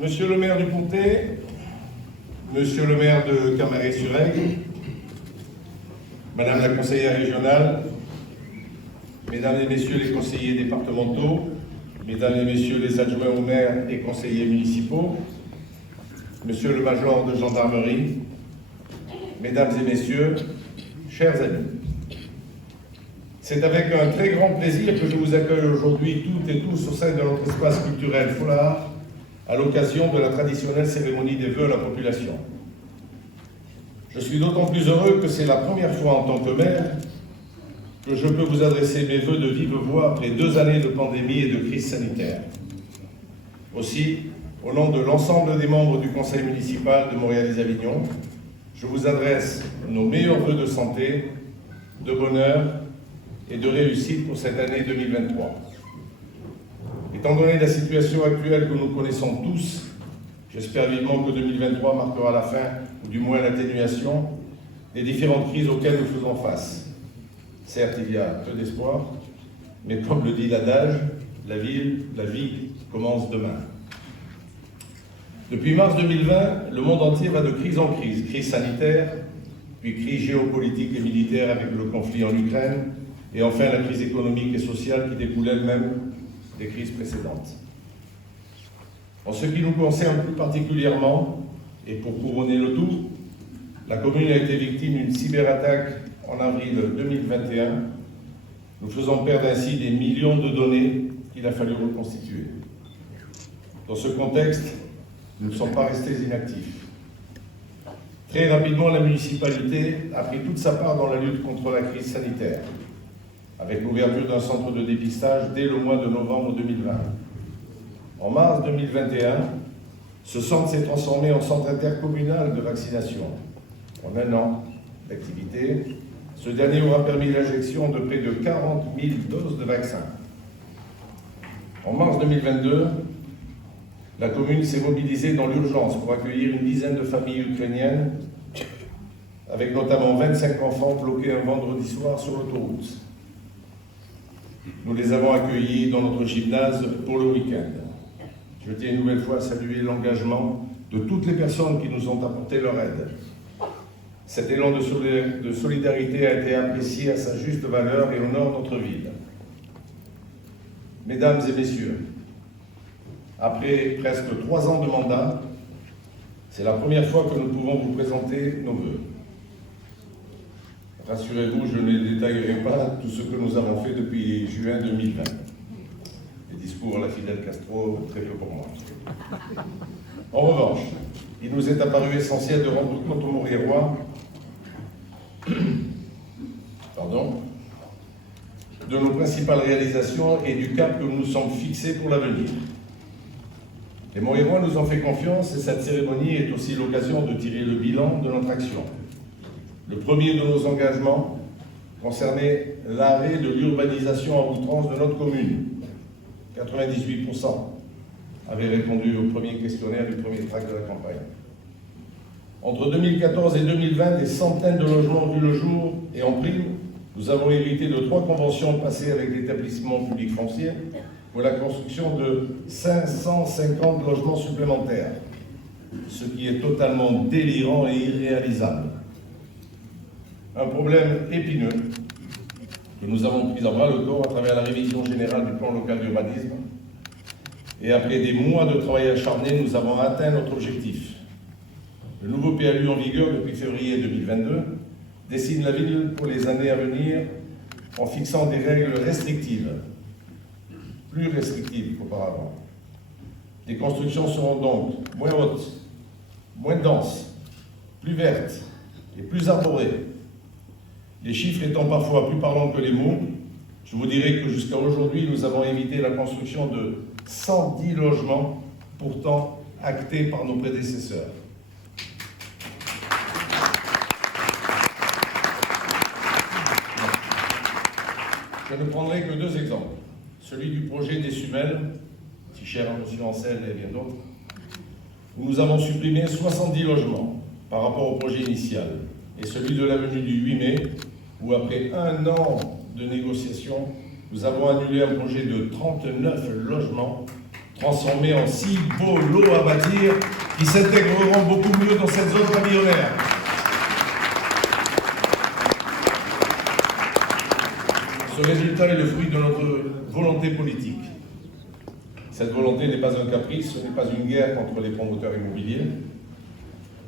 Monsieur le maire du Comté, monsieur le maire de Camaret-sur-Aigle, madame la conseillère régionale, mesdames et messieurs les conseillers départementaux, mesdames et messieurs les adjoints au maire et conseillers municipaux, monsieur le major de gendarmerie, mesdames et messieurs, chers amis. C'est avec un très grand plaisir que je vous accueille aujourd'hui toutes et tous au sein de notre espace culturel Foulard à l'occasion de la traditionnelle cérémonie des vœux à la population. Je suis d'autant plus heureux que c'est la première fois en tant que maire que je peux vous adresser mes vœux de vive voix après 2 années de pandémie et de crise sanitaire. Aussi, au nom de l'ensemble des membres du conseil municipal de Montréal-les-Avignon, je vous adresse nos meilleurs vœux de santé, de bonheur et de réussite pour cette année 2023. Étant donné la situation actuelle que nous connaissons tous, j'espère vivement que 2023 marquera la fin, ou du moins l'atténuation, des différentes crises auxquelles nous faisons face. Certes, il y a peu d'espoir, mais comme le dit l'adage, la vie commence demain. Depuis mars 2020, le monde entier va de crise en crise. Crise sanitaire, puis crise géopolitique et militaire avec le conflit en Ukraine, et enfin la crise économique et sociale qui découle elle-même des crises précédentes. En ce qui nous concerne plus particulièrement, et pour couronner le tout, la commune a été victime d'une cyberattaque en avril 2021, nous faisant perdre ainsi des millions de données qu'il a fallu reconstituer. Dans ce contexte, nous ne sommes pas restés inactifs. Très rapidement, la municipalité a pris toute sa part dans la lutte contre la crise sanitaire, avec l'ouverture d'un centre de dépistage dès le mois de novembre 2020. En mars 2021, ce centre s'est transformé en centre intercommunal de vaccination. En 1 an d'activité, ce dernier aura permis l'injection de près de 40 000 doses de vaccins. En mars 2022, la commune s'est mobilisée dans l'urgence pour accueillir une dizaine de familles ukrainiennes, avec notamment 25 enfants bloqués un vendredi soir sur l'autoroute. Nous les avons accueillis dans notre gymnase pour le week-end. Je tiens une nouvelle fois à saluer l'engagement de toutes les personnes qui nous ont apporté leur aide. Cet élan de solidarité a été apprécié à sa juste valeur et honore notre ville. Mesdames et messieurs, après presque 3 ans de mandat, c'est la première fois que nous pouvons vous présenter nos vœux. Rassurez-vous, je ne détaillerai pas tout ce que nous avons fait depuis juin 2020. Les discours à la Fidel Castro, très peu pour moi. En revanche, il nous est apparu essentiel de rendre compte aux Montréalois de nos principales réalisations et du cap que nous nous sommes fixés pour l'avenir. Les Montréalois nous ont fait confiance et cette cérémonie est aussi l'occasion de tirer le bilan de notre action. Le premier de nos engagements concernait l'arrêt de l'urbanisation à outrance de notre commune. 98% avaient répondu au premier questionnaire du premier tract de la campagne. Entre 2014 et 2020, des centaines de logements ont vu le jour et en prime, nous avons hérité de 3 conventions passées avec l'établissement public foncier pour la construction de 550 logements supplémentaires, ce qui est totalement délirant et irréalisable. Un problème épineux que nous avons pris à bras le corps à travers la révision générale du plan local d'urbanisme. Et après des mois de travail acharné, nous avons atteint notre objectif. Le nouveau PLU en vigueur depuis février 2022 dessine la ville pour les années à venir en fixant des règles restrictives, plus restrictives qu'auparavant. Les constructions seront donc moins hautes, moins denses, plus vertes et plus arborées. Les chiffres étant parfois plus parlants que les mots, je vous dirai que jusqu'à aujourd'hui, nous avons évité la construction de 110 logements, pourtant actés par nos prédécesseurs. Je ne prendrai que 2 exemples. Celui du projet des Sumelles, si cher à M. Ancel et bien d'autres, où nous avons supprimé 70 logements par rapport au projet initial, et celui de l'avenue du 8 mai, où après 1 an de négociations, nous avons annulé un projet de 39 logements transformés en 6 beaux lots à bâtir qui s'intégreront beaucoup mieux dans cette zone pavillonnaire. Ce résultat est le fruit de notre volonté politique. Cette volonté n'est pas un caprice, ce n'est pas une guerre contre les promoteurs immobiliers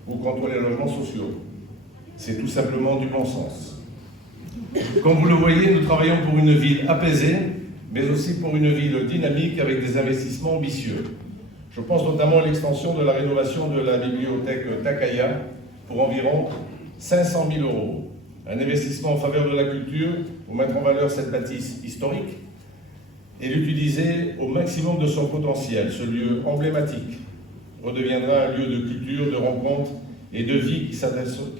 ou contre les logements sociaux. C'est tout simplement du bon sens. Comme vous le voyez, nous travaillons pour une ville apaisée, mais aussi pour une ville dynamique avec des investissements ambitieux. Je pense notamment à l'extension de la rénovation de la bibliothèque Takaya pour environ 500 000 €. Un investissement en faveur de la culture pour mettre en valeur cette bâtisse historique et l'utiliser au maximum de son potentiel. Ce lieu emblématique redeviendra un lieu de culture, de rencontre et de vie qui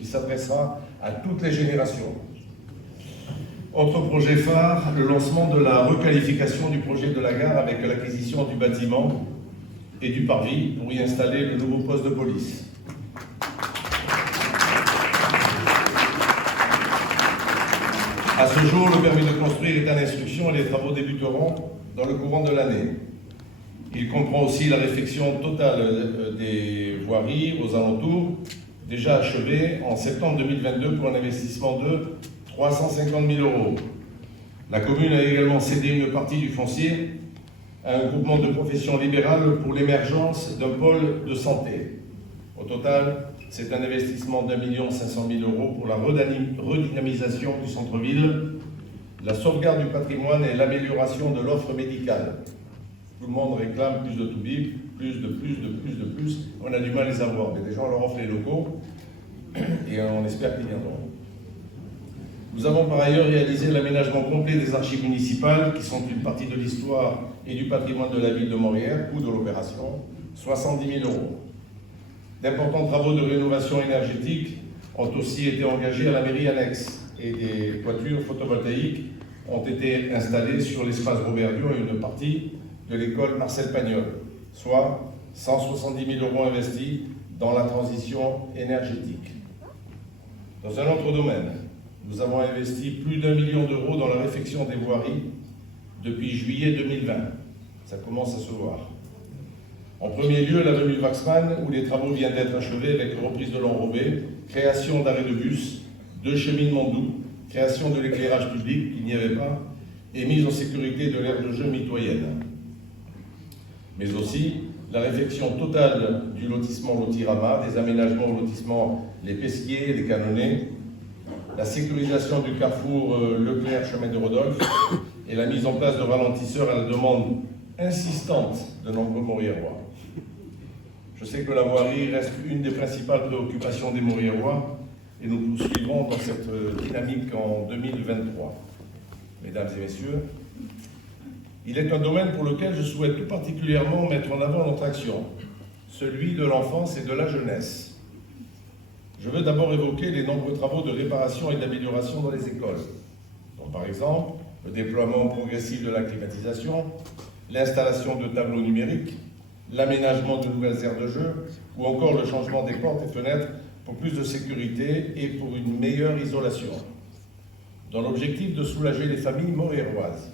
s'adressera à toutes les générations. Autre projet phare, le lancement de la requalification du projet de la gare avec l'acquisition du bâtiment et du parvis pour y installer le nouveau poste de police. À ce jour, le permis de construire est en instruction et les travaux débuteront dans le courant de l'année. Il comprend aussi la réfection totale des voiries aux alentours, déjà achevée en septembre 2022 pour un investissement de 350 000 €. La commune a également cédé une partie du foncier à un groupement de professions libérales pour l'émergence d'un pôle de santé. Au total, c'est un investissement d'1 500 000 € pour la redynamisation du centre-ville, la sauvegarde du patrimoine et l'amélioration de l'offre médicale. Tout le monde réclame plus de Toubib, plus. On a du mal à les avoir, mais déjà on leur offre les locaux et on espère qu'ils viendront. Nous avons par ailleurs réalisé l'aménagement complet des archives municipales, qui sont une partie de l'histoire et du patrimoine de la ville de Montréal, coût de l'opération, 70 000 €. D'importants travaux de rénovation énergétique ont aussi été engagés à la mairie annexe et des toitures photovoltaïques ont été installées sur l'espace Robert Dion et une partie de l'école Marcel Pagnol, soit 170 000 € investis dans la transition énergétique. Dans un autre domaine, nous avons investi plus d'1 million € dans la réfection des voiries depuis juillet 2020. Ça commence à se voir. En premier lieu, l'avenue Waxman, où les travaux viennent d'être achevés avec reprise de l'enrobé, création d'arrêts de bus, de cheminements doux, création de l'éclairage public, il n'y avait pas, et mise en sécurité de l'aire de jeu mitoyenne. Mais aussi la réfection totale du lotissement Lotirama, des aménagements au lotissement Les Pesquiers et Les Canonnais, la sécurisation du carrefour Leclerc chemin de Rodolphe et la mise en place de ralentisseurs à la demande insistante de nombreux Montréalois. Je sais que la voirie reste une des principales préoccupations des Montréalois et nous poursuivrons dans cette dynamique en 2023. Mesdames et messieurs, il est un domaine pour lequel je souhaite tout particulièrement mettre en avant notre action, celui de l'enfance et de la jeunesse. Je veux d'abord évoquer les nombreux travaux de réparation et d'amélioration dans les écoles, dont par exemple le déploiement progressif de la climatisation, l'installation de tableaux numériques, l'aménagement de nouvelles aires de jeu ou encore le changement des portes et fenêtres pour plus de sécurité et pour une meilleure isolation. Dans l'objectif de soulager les familles montréaloises,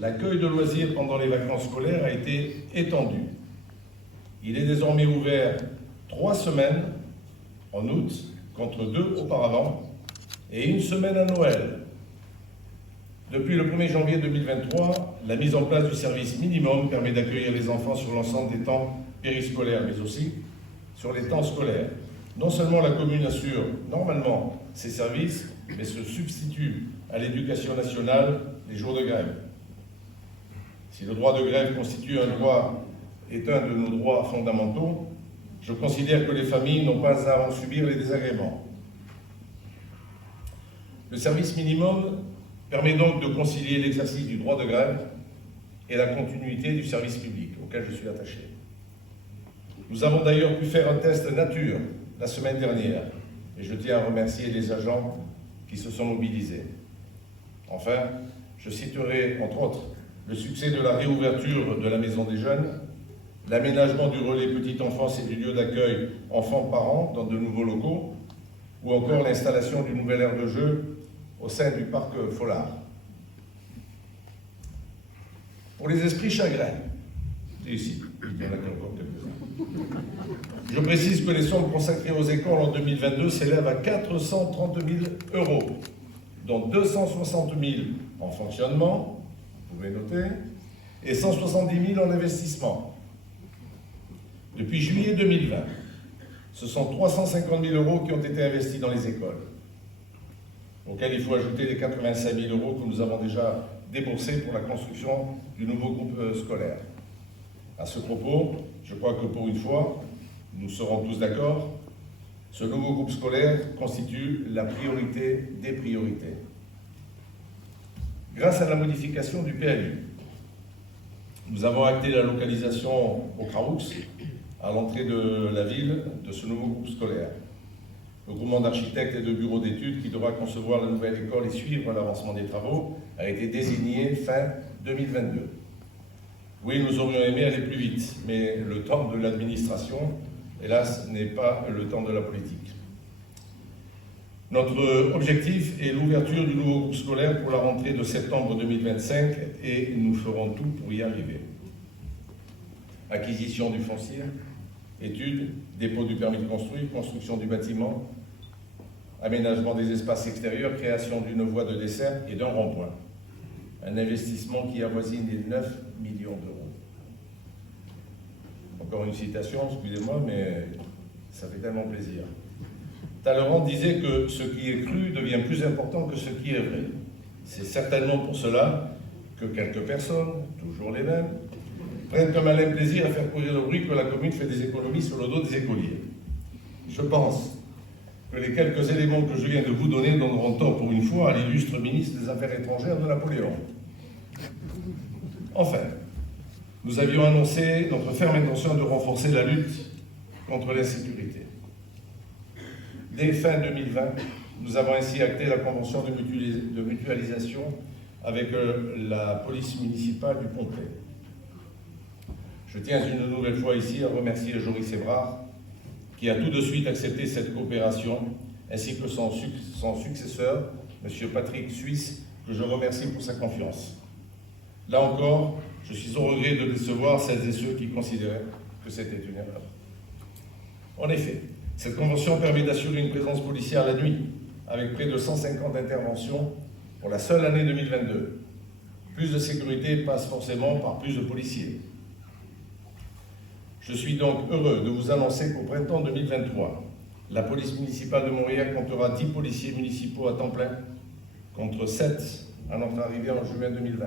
l'accueil de loisirs pendant les vacances scolaires a été étendu. Il est désormais ouvert 3 semaines en août, contre 2 auparavant, et 1 semaine à Noël. Depuis le 1er janvier 2023, la mise en place du service minimum permet d'accueillir les enfants sur l'ensemble des temps périscolaires, mais aussi sur les temps scolaires. Non seulement la commune assure normalement ces services, mais se substitue à l'éducation nationale les jours de grève. Si le droit de grève constitue est un de nos droits fondamentaux, je considère que les familles n'ont pas à en subir les désagréments. Le service minimum permet donc de concilier l'exercice du droit de grève et la continuité du service public, auquel je suis attaché. Nous avons d'ailleurs pu faire un test nature la semaine dernière, et je tiens à remercier les agents qui se sont mobilisés. Enfin, je citerai, entre autres, le succès de la réouverture de la Maison des Jeunes, l'aménagement du relais petite enfance et du lieu d'accueil enfants-parents dans de nouveaux locaux, ou encore l'installation d'une nouvelle aire de jeu au sein du parc Follard. Pour les esprits chagrins, Et ici, il y en a encore quelques-uns. Je précise que les sommes consacrées aux écoles en 2022 s'élèvent à 430 000 €, dont 260 000 en fonctionnement, vous pouvez noter, et 170 000 en investissement. Depuis juillet 2020, ce sont 350 000 € qui ont été investis dans les écoles, auxquels il faut ajouter les 85 000 € que nous avons déjà déboursés pour la construction du nouveau groupe scolaire. À ce propos, je crois que pour une fois, nous serons tous d'accord, ce nouveau groupe scolaire constitue la priorité des priorités. Grâce à la modification du PLU, nous avons acté la localisation au Craux, à l'entrée de la ville, de ce nouveau groupe scolaire. Le groupement d'architectes et de bureaux d'études qui devra concevoir la nouvelle école et suivre l'avancement des travaux a été désigné fin 2022. Oui, nous aurions aimé aller plus vite, mais le temps de l'administration, hélas, n'est pas le temps de la politique. Notre objectif est l'ouverture du nouveau groupe scolaire pour la rentrée de septembre 2025 et nous ferons tout pour y arriver. Acquisition du foncier, études, dépôt du permis de construire, construction du bâtiment, aménagement des espaces extérieurs, création d'une voie de dessert et d'un rond-point. Un investissement qui avoisine les 9 millions d'euros. Encore une citation, excusez-moi, mais ça fait tellement plaisir. Talleyrand disait que ce qui est cru devient plus important que ce qui est vrai. C'est certainement pour cela que quelques personnes, toujours les mêmes, prennent un malin plaisir à faire courir le bruit que la commune fait des économies sur le dos des écoliers. Je pense que les quelques éléments que je viens de vous donner donneront tort pour une fois à l'illustre ministre des Affaires étrangères de Napoléon. Enfin, nous avions annoncé notre ferme intention de renforcer la lutte contre l'insécurité. Dès fin 2020, nous avons ainsi acté la convention de mutualisation avec la police municipale du Pontet. Je tiens une nouvelle fois ici à remercier Joris Ebrard, qui a tout de suite accepté cette coopération, ainsi que son successeur, M. Patrick Suisse, que je remercie pour sa confiance. Là encore, je suis au regret de décevoir celles et ceux qui considéraient que c'était une erreur. En effet, cette convention permet d'assurer une présence policière la nuit, avec près de 150 interventions pour la seule année 2022. Plus de sécurité passe forcément par plus de policiers. Je suis donc heureux de vous annoncer qu'au printemps 2023, la police municipale de Montréal comptera 10 policiers municipaux à temps plein, contre 7 à notre arrivée en juin 2020.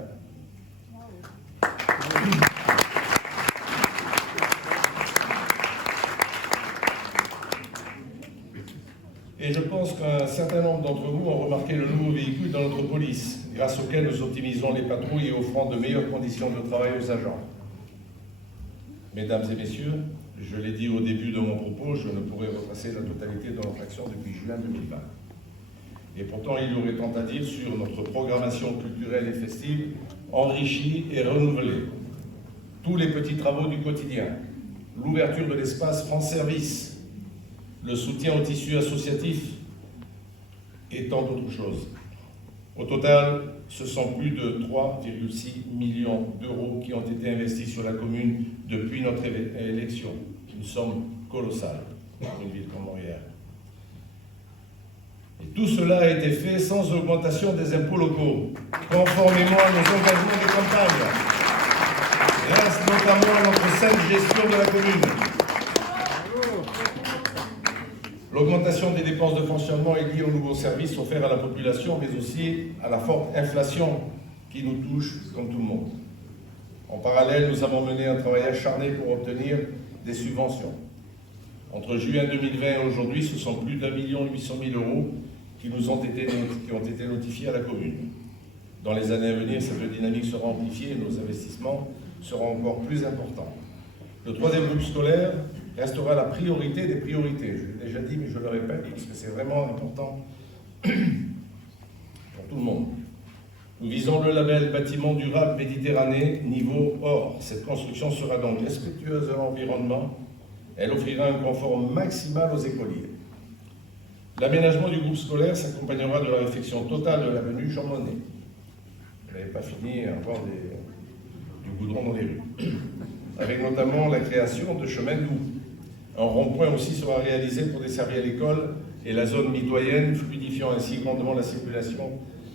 Et je pense qu'un certain nombre d'entre vous ont remarqué le nouveau véhicule dans notre police, grâce auquel nous optimisons les patrouilles et offrant de meilleures conditions de travail aux agents. Mesdames et messieurs, je l'ai dit au début de mon propos, je ne pourrais retracer la totalité de notre action depuis juin 2020. Et pourtant, il y aurait tant à dire sur notre programmation culturelle et festive, enrichie et renouvelée. Tous les petits travaux du quotidien, l'ouverture de l'espace France Service, le soutien au tissu associatif et tant d'autres choses. Au total, ce sont plus de 3,6 millions d'euros qui ont été investis sur la commune depuis notre élection. Une somme colossale pour une ville comme Montréal. Et tout cela a été fait sans augmentation des impôts locaux, conformément à nos engagements de campagne, grâce notamment à notre saine gestion de la commune. L'augmentation des dépenses de fonctionnement est liée aux nouveaux services offerts à la population, mais aussi à la forte inflation qui nous touche comme tout le monde. En parallèle, nous avons mené un travail acharné pour obtenir des subventions. Entre juin 2020 et aujourd'hui, ce sont plus d'1 800 000 € qui ont été notifiés à la commune. Dans les années à venir, cette dynamique sera amplifiée et nos investissements seront encore plus importants. Le troisième groupe scolaire restera la priorité des priorités. Je l'ai déjà dit, mais je le répète, parce que c'est vraiment important pour tout le monde. Nous visons le label bâtiment durable Méditerranée, niveau or. Cette construction sera donc respectueuse de l'environnement. Elle offrira un confort maximal aux écoliers. L'aménagement du groupe scolaire s'accompagnera de la réfection totale de l'avenue Jean Monnet. Vous n'avez pas fini à avoir du goudron dans les rues. avec notamment la création de chemins doux. Un rond-point aussi sera réalisé pour desservir l'école et la zone mitoyenne, fluidifiant ainsi grandement la circulation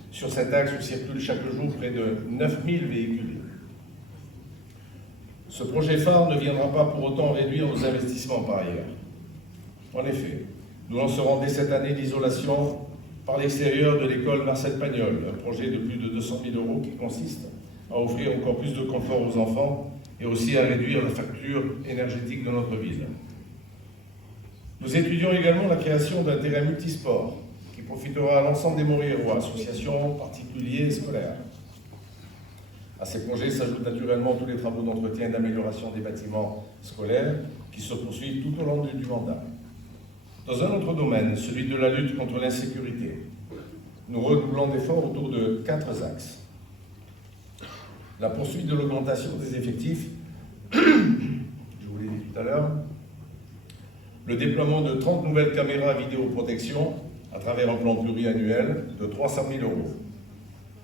sur cet axe où circulent chaque jour près de 9000 véhicules. Ce projet phare ne viendra pas pour autant réduire nos investissements par ailleurs. En effet, nous lancerons dès cette année l'isolation par l'extérieur de l'école Marcel Pagnol, un projet de plus de 200 000 € qui consiste à offrir encore plus de confort aux enfants et aussi à réduire la facture énergétique de notre ville. Nous étudions également la création d'un terrain multisport qui profitera à l'ensemble des Montréalois, associations, particuliers et scolaires. À ces projets s'ajoutent naturellement tous les travaux d'entretien et d'amélioration des bâtiments scolaires qui se poursuivent tout au long du mandat. Dans un autre domaine, celui de la lutte contre l'insécurité, nous redoublons d'efforts autour de 4 axes. La poursuite de l'augmentation des effectifs, je vous l'ai dit tout à l'heure, le déploiement de 30 nouvelles caméras vidéoprotection à travers un plan pluriannuel de 300 000 €,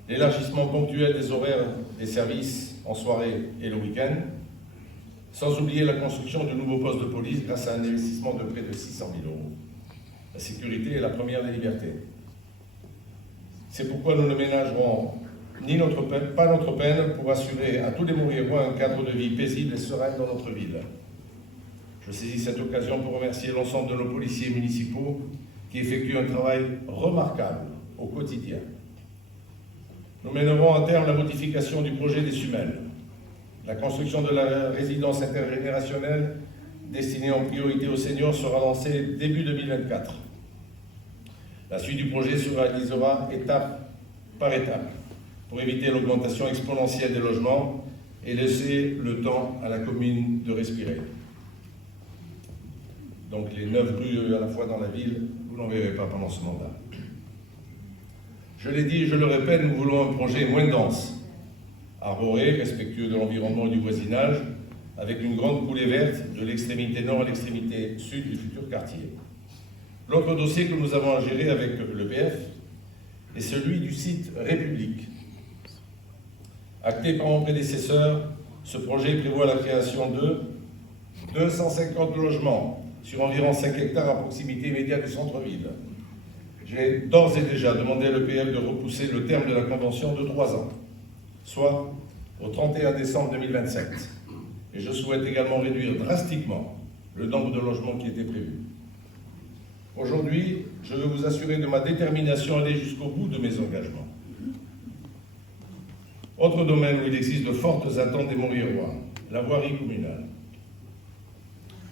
l'élargissement ponctuel des horaires des services en soirée et le week-end, sans oublier la construction de nouveaux postes de police grâce à un investissement de près de 600 000 €. La sécurité est la première des libertés. C'est pourquoi nous ne ménagerons pas notre peine pour assurer à tous les Montréalois un cadre de vie paisible et serein dans notre ville. Je saisis cette occasion pour remercier l'ensemble de nos policiers municipaux qui effectuent un travail remarquable au quotidien. Nous mènerons à terme la modification du projet des Sumelles. La construction de la résidence intergénérationnelle destinée en priorité aux seniors sera lancée début 2024. La suite du projet se réalisera étape par étape pour éviter l'augmentation exponentielle des logements et laisser le temps à la commune de respirer. Donc les 9 rues à la fois dans la ville, vous n'en verrez pas pendant ce mandat. Je l'ai dit et je le répète, nous voulons un projet moins dense, arboré, respectueux de l'environnement et du voisinage, avec une grande coulée verte de l'extrémité nord à l'extrémité sud du futur quartier. L'autre dossier que nous avons à gérer avec l'EPF est celui du site République. Acté par mon prédécesseur, ce projet prévoit la création de 250 logements sur environ 5 hectares à proximité immédiate du centre-ville. J'ai d'ores et déjà demandé à l'EPF de repousser le terme de la convention de 3 ans, soit au 31 décembre 2027. Et je souhaite également réduire drastiquement le nombre de logements qui était prévu. Aujourd'hui, je veux vous assurer de ma détermination à aller jusqu'au bout de mes engagements. Autre domaine où il existe de fortes attentes des Montréalois, la voirie communale.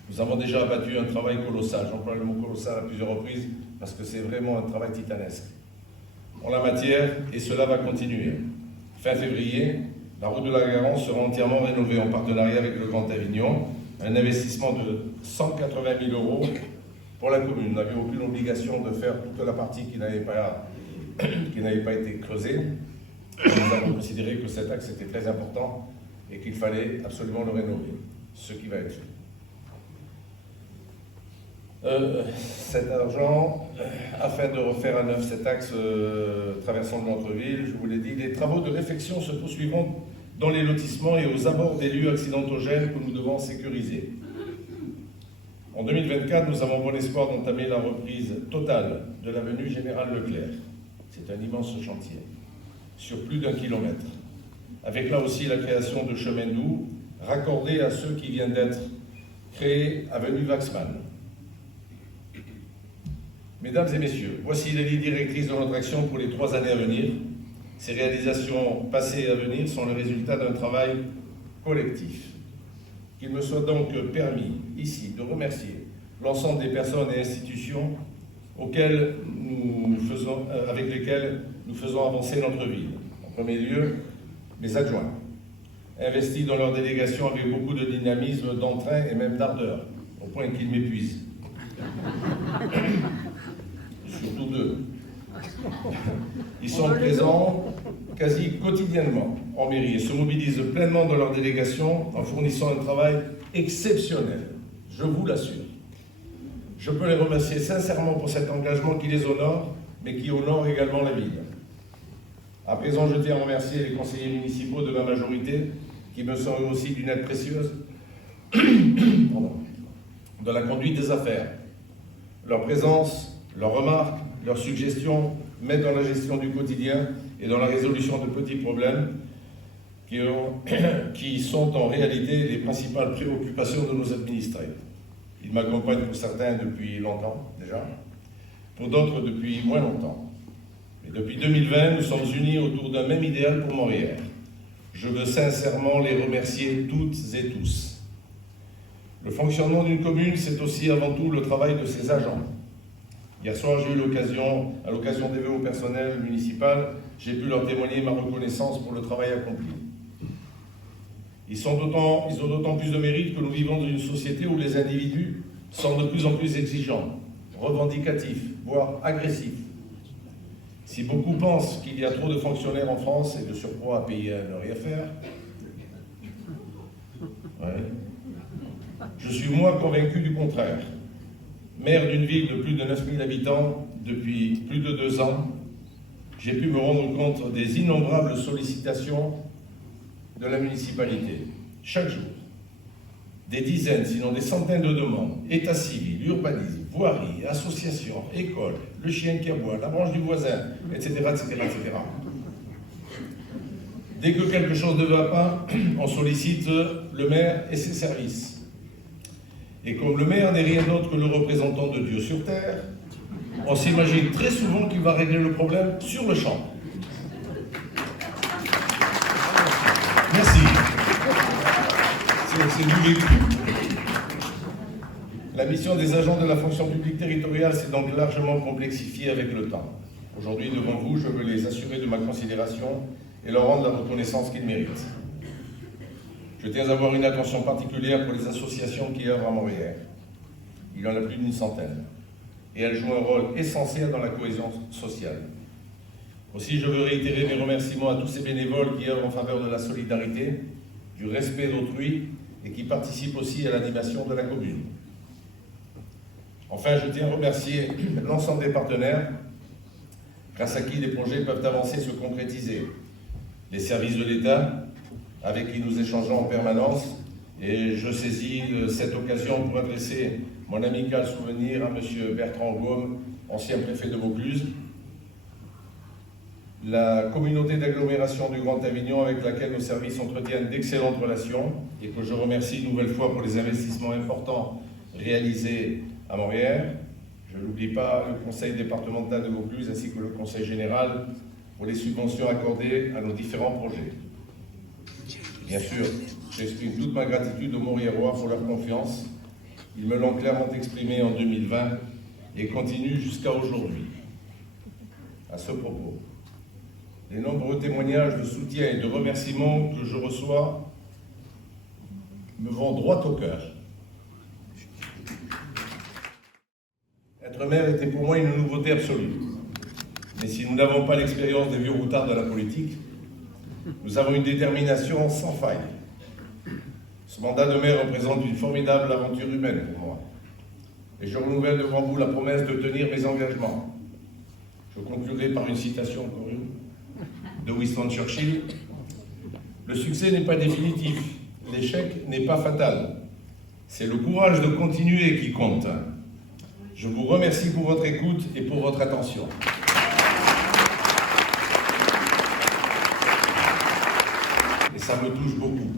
Nous avons déjà abattu un travail colossal, j'emploie le mot colossal à plusieurs reprises parce que c'est vraiment un travail titanesque en la matière et cela va continuer. Fin février, la route de la Garance sera entièrement rénovée en partenariat avec le Grand Avignon, un investissement de 180 000 € pour la commune. Nous n'avions aucune obligation de faire toute la partie qui n'avait pas été creusée. Nous avons considéré que cet axe était très important et qu'il fallait absolument le rénover, ce qui va être fait. Cet argent, afin de refaire à neuf cet axe traversant notre ville, je vous l'ai dit, les travaux de réfection se poursuivront dans les lotissements et aux abords des lieux accidentogènes que nous devons sécuriser. En 2024, nous avons bon espoir d'entamer la reprise totale de l'avenue Général Leclerc. C'est un immense chantier, sur plus d'1 kilomètre, avec là aussi la création de chemins doux, raccordés à ceux qui viennent d'être créés avenue Waxman. Mesdames et messieurs, voici les lignes directrices de notre action pour les 3 années à venir. Ces réalisations passées et à venir sont le résultat d'un travail collectif. Qu'il me soit donc permis, ici, de remercier l'ensemble des personnes et institutions avec lesquelles nous faisons avancer notre ville. En premier lieu, mes adjoints, investis dans leur délégation avec beaucoup de dynamisme, d'entrain et même d'ardeur, au point qu'ils m'épuisent. Surtout 2. Ils sont présents quasi quotidiennement en mairie et se mobilisent pleinement dans leur délégation en fournissant un travail exceptionnel, je vous l'assure. Je peux les remercier sincèrement pour cet engagement qui les honore, mais qui honore également la ville. À présent, je tiens à remercier les conseillers municipaux de ma majorité, qui me sont eux aussi d'une aide précieuse de la conduite des affaires. Leur présence, leurs remarques, leurs suggestions m'aident dans la gestion du quotidien et dans la résolution de petits problèmes qui sont en réalité les principales préoccupations de nos administrés. Ils m'accompagnent pour certains depuis longtemps déjà, pour d'autres depuis moins longtemps. Et depuis 2020, nous sommes unis autour d'un même idéal pour Morières. Je veux sincèrement les remercier toutes et tous. Le fonctionnement d'une commune, c'est aussi avant tout le travail de ses agents. Hier soir, j'ai eu l'occasion, à l'occasion des vœux au personnel municipal, j'ai pu leur témoigner ma reconnaissance pour le travail accompli. Ils ont d'autant plus de mérite que nous vivons dans une société où les individus sont de plus en plus exigeants, revendicatifs, voire agressifs. Si beaucoup pensent qu'il y a trop de fonctionnaires en France et de surcroît à payer à ne rien faire, je suis moi convaincu du contraire. Maire d'une ville de plus de 9000 habitants depuis plus de 2 ans, j'ai pu me rendre compte des innombrables sollicitations de la municipalité, chaque jour. Des dizaines, sinon des centaines de demandes, état civil, urbanisme, voirie, association, école, le chien qui aboie, la branche du voisin, etc., etc., etc. Dès que quelque chose ne va pas, on sollicite le maire et ses services. Et comme le maire n'est rien d'autre que le représentant de Dieu sur terre, on s'imagine très souvent qu'il va régler le problème sur le champ. Merci. C'est du vécu. La mission des agents de la fonction publique territoriale s'est donc largement complexifiée avec le temps. Aujourd'hui, devant vous, je veux les assurer de ma considération et leur rendre la reconnaissance qu'ils méritent. Je tiens à avoir une attention particulière pour les associations qui œuvrent à Morières. Il y en a plus d'une centaine. Et elles jouent un rôle essentiel dans la cohésion sociale. Aussi, je veux réitérer mes remerciements à tous ces bénévoles qui œuvrent en faveur de la solidarité, du respect d'autrui et qui participent aussi à l'animation de la commune. Enfin, je tiens à remercier l'ensemble des partenaires, grâce à qui les projets peuvent avancer et se concrétiser. Les services de l'État, avec qui nous échangeons en permanence, et je saisis cette occasion pour adresser mon amical souvenir à M. Bertrand Gaume, ancien préfet de Vaucluse, la communauté d'agglomération du Grand Avignon avec laquelle nos services entretiennent d'excellentes relations et que je remercie une nouvelle fois pour les investissements importants réalisés à Morières. Je n'oublie pas le conseil départemental de Vaucluse ainsi que le conseil général pour les subventions accordées à nos différents projets. Bien sûr, j'exprime toute ma gratitude aux Moriérois pour leur confiance. Ils me l'ont clairement exprimé en 2020 et continuent jusqu'à aujourd'hui. À ce propos, les nombreux témoignages de soutien et de remerciements que je reçois me vont droit au cœur. Être maire était pour moi une nouveauté absolue. Mais si nous n'avons pas l'expérience des vieux routards de la politique, nous avons une détermination sans faille. Ce mandat de maire représente une formidable aventure humaine pour moi. Et je renouvelle devant vous la promesse de tenir mes engagements. Je conclurai par une citation de Winston Churchill. Le succès n'est pas définitif, l'échec n'est pas fatal. C'est le courage de continuer qui compte. Je vous remercie pour votre écoute et pour votre attention. Et ça me touche beaucoup.